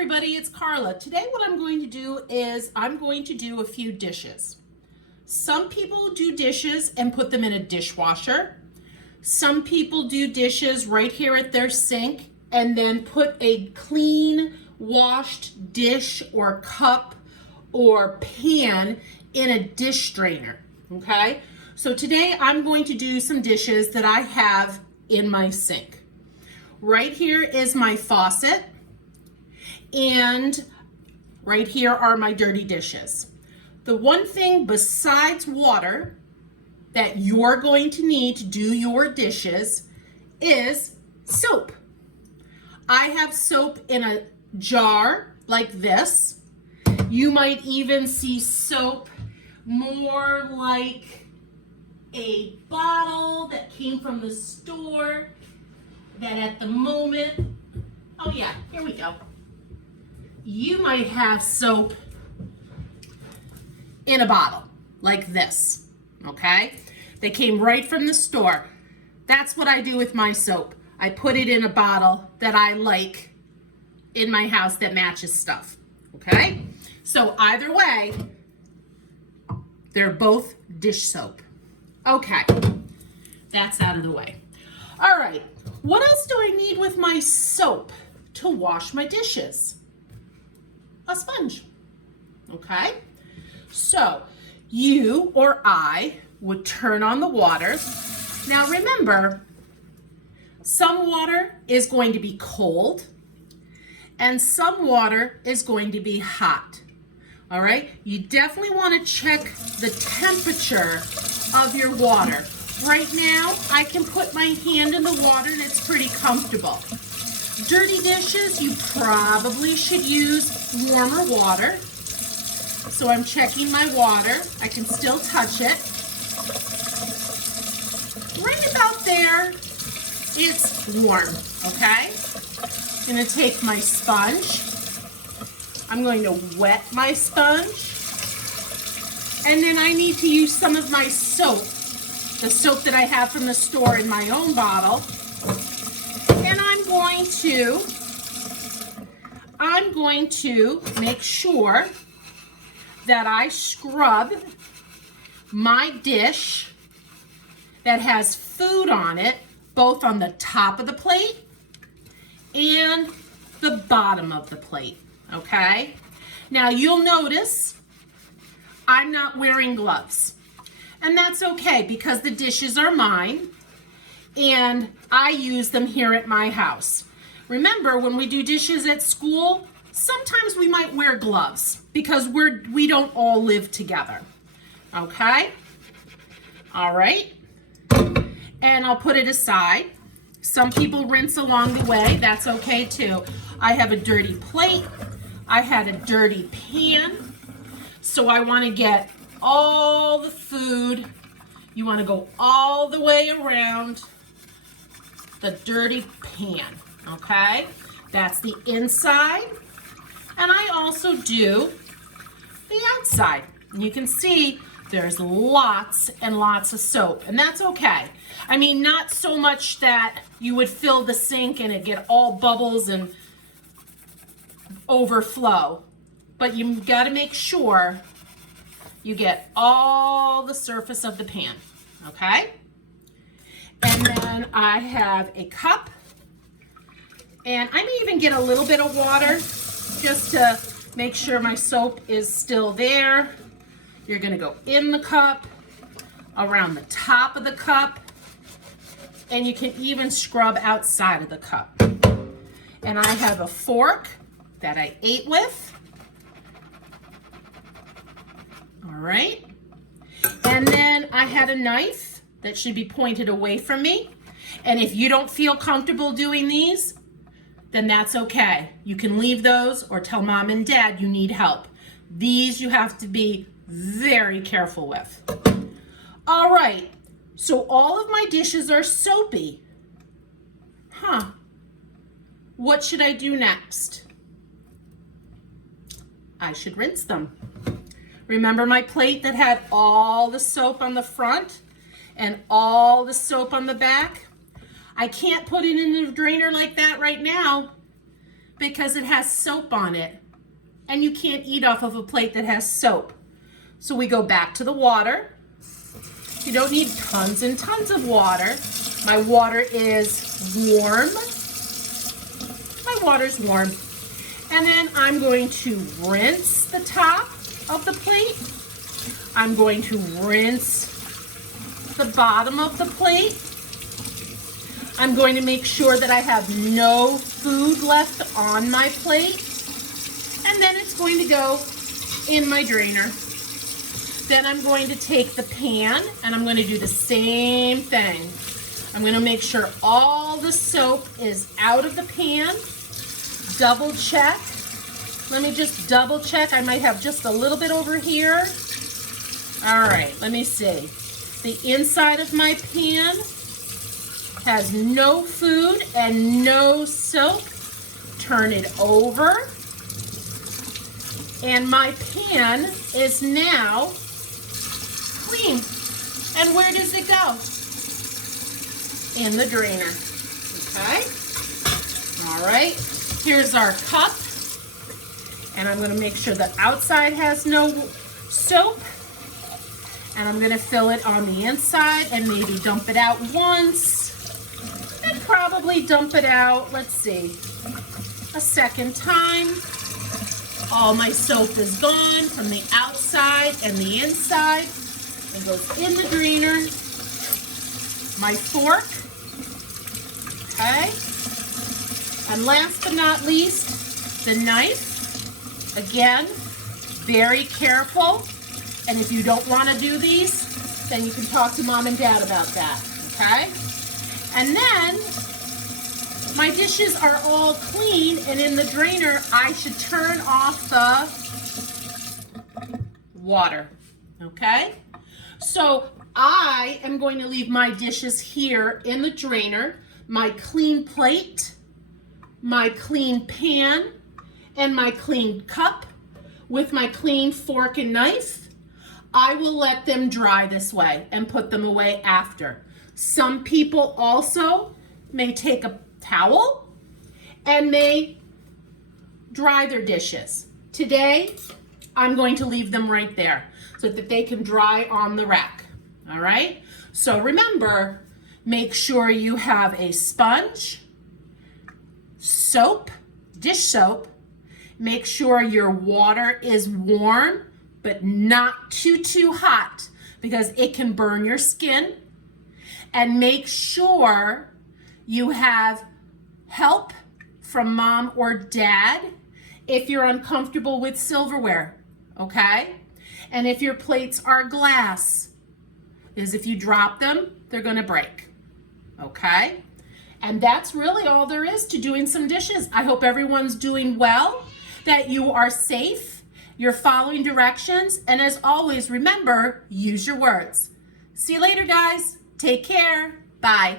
everybody, it's Carla. Today what I'm going to do is I'm going to do a few dishes. Some people do dishes and put them in a dishwasher. Some people do dishes right here at their sink and then put a clean washed dish or cup or pan in a dish strainer, okay? So today I'm going to do some dishes that I have in my sink. Right here is my faucet. And right here are my dirty dishes. The one thing besides water that you're going to need to do your dishes is soap. I have soap in a jar like this. You might even see soap more like a bottle that came from the store that at the moment, oh yeah, here we go. You might have soap in a bottle like this, okay? They came right from the store. That's what I do with my soap. I put it in a bottle that I like in my house that matches stuff, okay? So either way, they're both dish soap. Okay, that's out of the way. All right, what else do I need with my soap to wash my dishes? A sponge, okay? So you or I would turn on the water. Now remember, some water is going to be cold and some water is going to be hot, all right? You definitely want to check the temperature of your water. Right now, I can put my hand in the water and it's pretty comfortable. Dirty dishes, you probably should use warmer water. So I'm checking my water. I can still touch it. Right about there, it's warm, okay? I'm gonna take my sponge. I'm going to wet my sponge. And then I need to use some of my soap, the soap that I have from the store in my own bottle. And I'm going to make sure that I scrub my dish that has food on it, both on the top of the plate and the bottom of the plate, okay? Now you'll notice I'm not wearing gloves, and that's okay because the dishes are mine and I use them here at my house. Remember, when we do dishes at school, sometimes we might wear gloves because we don't all live together, okay? All right, and I'll put it aside. Some people rinse along the way, that's okay too. I have a dirty plate, I had a dirty pan, so I wanna get all the food. You wanna go all the way around the dirty pan, okay? That's the inside. And I also do the outside. And you can see there's lots and lots of soap, and that's okay. I mean, not so much that you would fill the sink and it get all bubbles and overflow, but you gotta make sure you get all the surface of the pan, okay? And then I have a cup, and I may even get a little bit of water just to make sure my soap is still there. You're gonna go in the cup, around the top of the cup, and you can even scrub outside of the cup. And I have a fork that I ate with. All right. And then I had a knife that should be pointed away from me. And if you don't feel comfortable doing these, then that's okay. You can leave those or tell mom and dad you need help. These you have to be very careful with. All right, so all of my dishes are soapy. What should I do next? I should rinse them. Remember my plate that had all the soap on the front and all the soap on the back? I can't put it in the drainer like that right now because it has soap on it. And you can't eat off of a plate that has soap. So we go back to the water. You don't need tons and tons of water. My water is warm. My water's warm. And then I'm going to rinse the top of the plate. I'm going to rinse the bottom of the plate. I'm going to make sure that I have no food left on my plate. And then it's going to go in my drainer. Then I'm going to take the pan and I'm going to do the same thing. I'm going to make sure all the soap is out of the pan. Double check. Let me just double check. I might have just a little bit over here. All right, let me see. The inside of my pan has no food and no soap. Turn it over. And my pan is now clean. And where does it go? In the drainer. Okay? All right. Here's our cup. And I'm going to make sure the outside has no soap. And I'm going to fill it on the inside and maybe dump it out once. And probably dump it out, let's see, a second time. All my soap is gone from the outside and the inside. It goes in the drainer. My fork. Okay. And last but not least, the knife. Again, very careful. And if you don't want to do these, then you can talk to mom and dad about that. Okay? And then my dishes are all clean, and in the drainer, I should turn off the water, okay? So I am going to leave my dishes here in the drainer, my clean plate, my clean pan, and my clean cup with my clean fork and knife. I will let them dry this way and put them away after. Some people also may take a towel and may dry their dishes. Today, I'm going to leave them right there so that they can dry on the rack. All right? So remember, make sure you have a sponge, soap, dish soap. Make sure your water is warm, but not too hot because it can burn your skin. And make sure you have help from mom or dad if you're uncomfortable with silverware, okay? And if your plates are glass, because if you drop them, they're gonna break, okay? And that's really all there is to doing some dishes. I hope everyone's doing well, that you are safe, you're following directions, and as always, remember, use your words. See you later, guys. Take care. Bye.